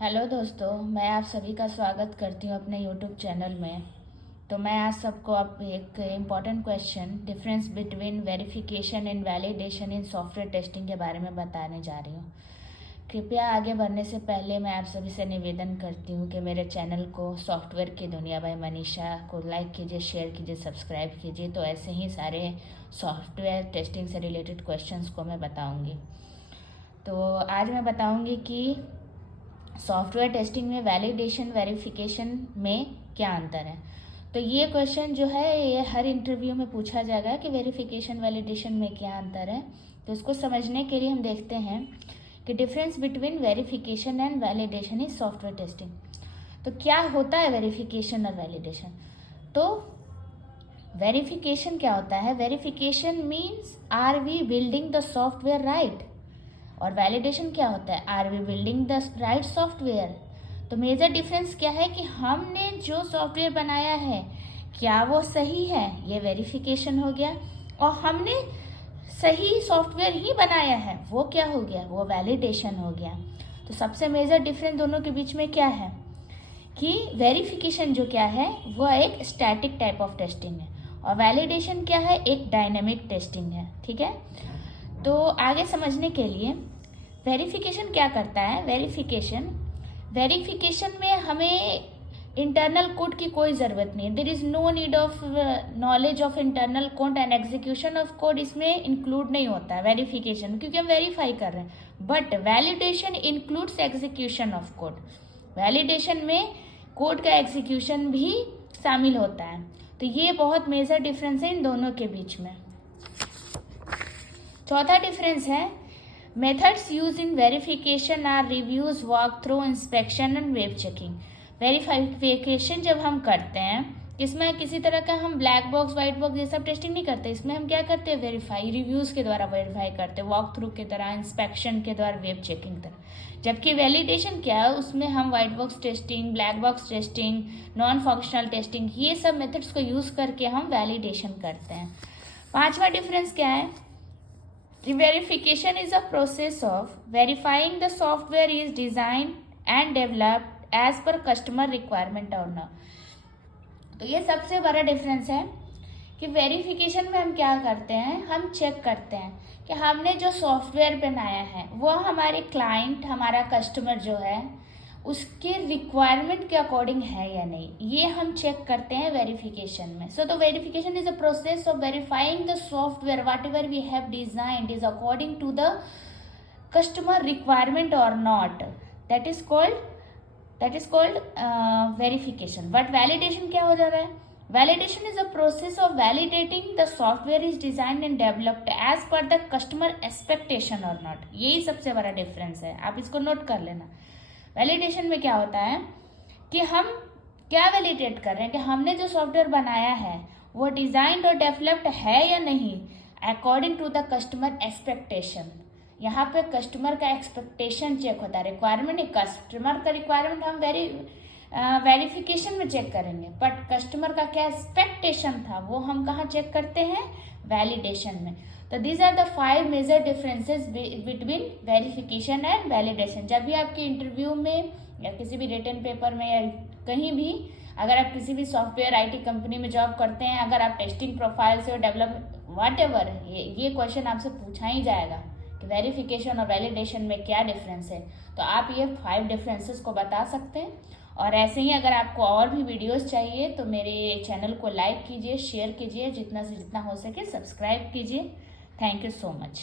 Hello दोस्तों, मैं आप सभी का स्वागत करती हूँ अपने यूट्यूब चैनल में। तो मैं आज सबको अब एक important question difference between verification and validation in software testing के बारे में बताने जा रही हूँ। कृपया आगे बढ़ने से पहले मैं आप सभी से निवेदन करती हूँ कि मेरे चैनल को सॉफ्टवेयर की दुनिया बाय मनीषा को लाइक कीजिए, शेयर कीजिए, सब्सक्राइब कीजिए। तो ऐसे ही सारे सॉफ्टवेयर टेस्टिंग से रिलेटेड क्वेश्चंस को मैं बताऊँगी। तो आज मैं बताऊँगी कि सॉफ्टवेयर टेस्टिंग में वैलिडेशन वेरिफिकेशन में क्या अंतर है। तो ये क्वेश्चन जो है ये हर इंटरव्यू में पूछा जाएगा कि वेरिफिकेशन वैलिडेशन में क्या अंतर है। तो इसको समझने के लिए हम देखते हैं कि difference between verification and validation is software testing. तो क्या होता है वेरिफिकेशन और वैलिडेशन? तो वेरिफिकेशन क्या होता है? Verification means are we building the software right, और वैलिडेशन क्या होता है? Are we building the right software. तो मेजर डिफरेंस क्या है कि हमने जो सॉफ्टवेयर बनाया है क्या वो सही है, ये वेरिफिकेशन हो गया। और हमने सही सॉफ्टवेयर ही बनाया है, वो क्या हो गया? वो वैलिडेशन हो गया। तो सबसे मेजर डिफरेंस दोनों के बीच में क्या है कि वेरिफिकेशन जो क्या है वो एक स्टैटिक टाइप ऑफ टेस्टिंग है, और वैलिडेशन क्या है? एक डायनेमिक टेस्टिंग है। ठीक है, तो आगे समझने के लिए वेरिफिकेशन क्या करता है। वेरिफिकेशन में हमें इंटरनल कोड की कोई ज़रूरत नहीं है। There is no need of knowledge of internal code and execution of code इसमें इंक्लूड नहीं होता है वेरिफिकेशन, क्योंकि हम वेरीफाई कर रहे हैं। But validation includes execution of code. Validation में कोड का एग्जीक्यूशन भी शामिल होता है। तो ये बहुत मेजर डिफरेंस है इन दोनों के बीच में। चौथा डिफरेंस है methods use in verification are reviews, walk through, inspection and web checking. Verification जब हम करते हैं इसमें किसी तरह का हम ब्लैक बॉक्स, व्हाइट बॉक्स ये सब टेस्टिंग नहीं करते। इसमें हम क्या करते हैं? वेरीफाई, रिव्यूज के द्वारा वेरीफाई करते हैं, वॉक थ्रू के तरह, इंस्पेक्शन के द्वारा, वेब चेकिंग तरह। जबकि वैलिडेशन क्या है, उसमें हम white box testing, black box testing, non functional testing, ये सब मेथड्स को यूज करके हम वैलिडेशन करते हैं। पांचवा डिफरेंस क्या है? Verification is a process of verifying the software is designed and developed as per customer requirement or not. तो ये सबसे बड़ा डिफरेंस है कि वेरिफिकेशन में हम क्या करते हैं? हम चेक करते हैं कि हमने जो सॉफ्टवेयर बनाया है वो हमारे क्लाइंट, हमारा कस्टमर जो है उसके रिक्वायरमेंट के अकॉर्डिंग है या नहीं, ये हम चेक करते हैं वेरिफिकेशन में। So the verification is a process of verifying the software whatever we have designed is according to the customer requirement or not. That is called verification. But validation क्या हो जा रहा है? Validation is a process of validating the software is design and developed as per the customer expectation or not. यही सबसे बड़ा difference है, आप इसको नोट कर लेना। वैलिडेशन में क्या होता है कि हम क्या वैलिडेट कर रहे हैं कि हमने जो सॉफ्टवेयर बनाया है वो डिजाइंड और डेवलप्ड है या नहीं according to the customer expectation. यहाँ पे कस्टमर का एक्सपेक्टेशन चेक होता है, रिक्वायरमेंट नहीं। कस्टमर का रिक्वायरमेंट हम वेरिफिकेशन में चेक करेंगे, बट कस्टमर का क्या एक्सपेक्टेशन था वो हम कहाँ चेक करते हैं? वैलिडेशन में। तो these are the 5 major differences between verification and validation. जब भी आपके इंटरव्यू में या किसी भी रिटन पेपर में या कहीं भी, अगर आप किसी भी सॉफ्टवेयर आईटी कंपनी में जॉब करते हैं, अगर आप टेस्टिंग प्रोफाइल से डेवलप वट एवर, ये क्वेश्चन आपसे पूछा ही जाएगा कि वेरिफिकेशन और वैलिडेशन में क्या डिफरेंस है। तो आप ये 5 डिफरेंसेस को बता सकते हैं। और ऐसे ही अगर आपको और भी वीडियोस चाहिए तो मेरे चैनल को लाइक कीजिए, शेयर कीजिए, जितना से जितना हो सके सब्सक्राइब कीजिए। Thank you so much.